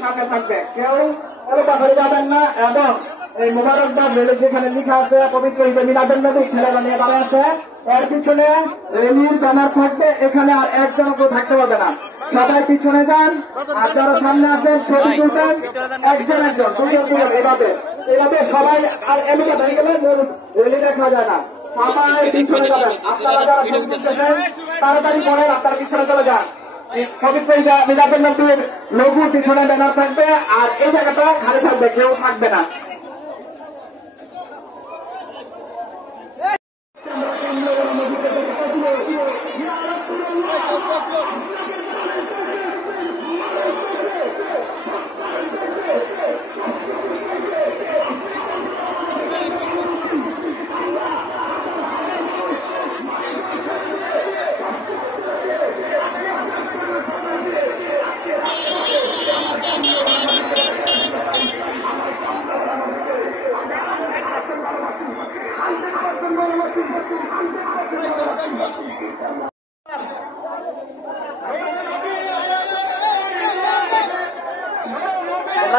সামনে থাকবে, কেউ হয়ে যাবেন না। এবং এই মোবারকবাদ রেলি যেখানে লেখা আছে পবিত্র ঈদে মিলাদুন নবী ছেলেরা নিয়ে দাঁড়িয়ে আছে, এর পিছনে রেলির ব্যানার থাকবে, এখানে আর একজন কেউ থাকতে পারবে না। সবাই পিছনে যান, আর যারা সামনে আছেন ছবি তুলবেন একজন একজন দুজন এভাবে এভাবে সবাই। আর এমনি হয়ে গেলে রেলি দেখা যায় না, সবাই পিছনে যাবেন। আপনারা যারা ছবি তুলতেছেন তাড়াতাড়ি পড়েন, আপনারা পিছনে চলে যান। পবিত্র মিলাদুন নবীর লঘুর পিছনে ব্যানার থাকবে, আর এই জায়গাটা খালি থাকবে, কেউ থাকবে না।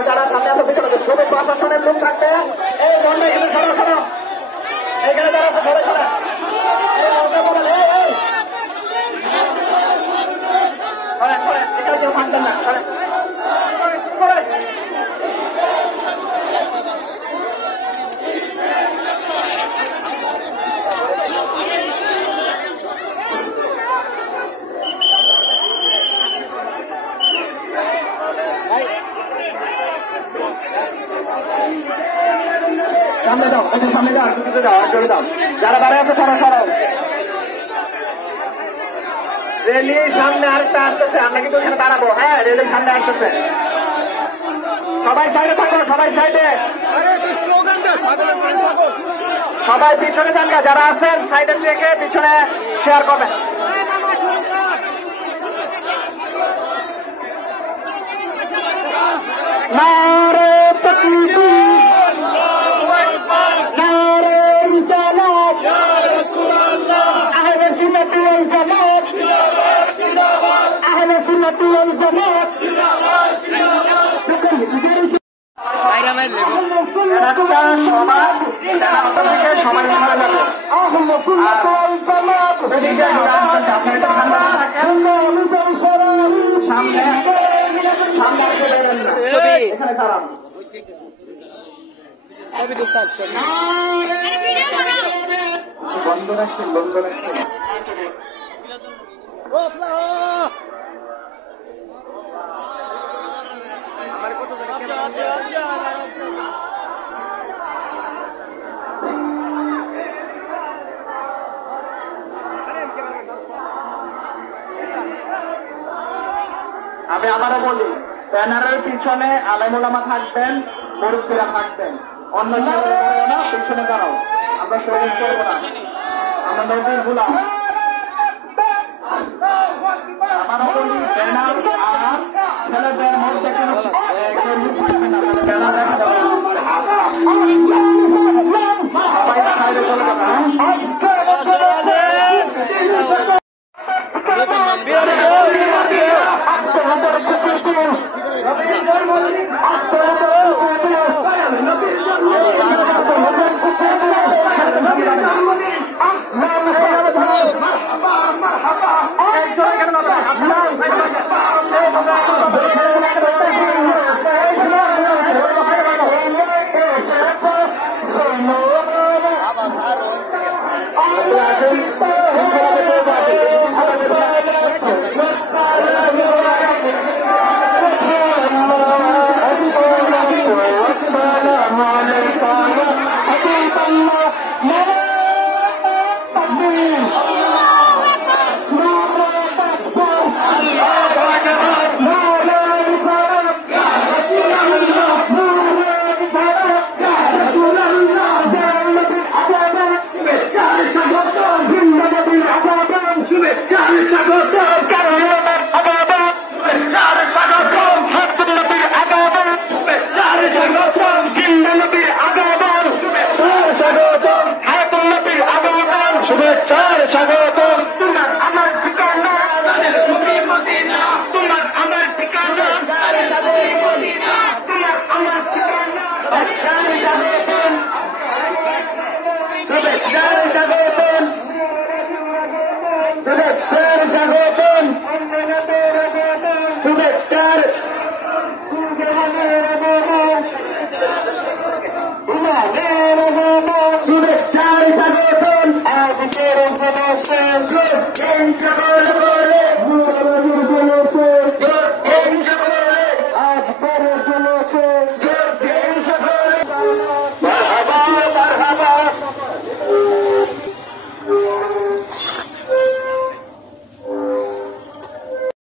যারা সামনে আসতে পিছনে সবাই প্রশাসনের লোক থাকবে, এই বন্ধ এখানে সরো সরো, এখানে যারা আছে সবাই সরে এখানে কেউ থাকবেন না। সামনে যাও, সামনে যাও, দুদিকে যাও, আর জোরে দাও। যারা দাঁড়িয়ে আছে সরো সরো। রেলির সামনে আরেকটা আসতেছে, আমরা কিন্তু এখানে দাঁড়াবো। হ্যাঁ, রেলির সামনে আসতেছে, সবাই সাইডে থাকো, সবাই সাইডে, সবাই পিছনে যান। যারা আছেন সাইডে থেকে পিছনে শেয়ার করবেন। নারে তাকবীর, নারে রিসালাত, ইয়া রাসূলুল্লাহ, আহলে সুন্নাত ওয়াল জামাত, আহলে সুন্নাত ওয়াল জামাত। বন্ধ রাখছেন, বন্ধ রাখছেন। আমি আবারও বলি, ব্যানারের পিছনে আলেম ওলামা থাকবেন, মুরব্বিরা থাকবেন, অন্য না পিছনে দাঁড়াও। আমরা শহীদ করবো না, আমরা নবীর গোলাম। আবারও বলি, ব্যানার আর ছেলেদের মধ্যে কোনো থাকবে না, ব্যানার দেখা যাবে। সবাই সাইডে চলে যাবে। আচ্ছা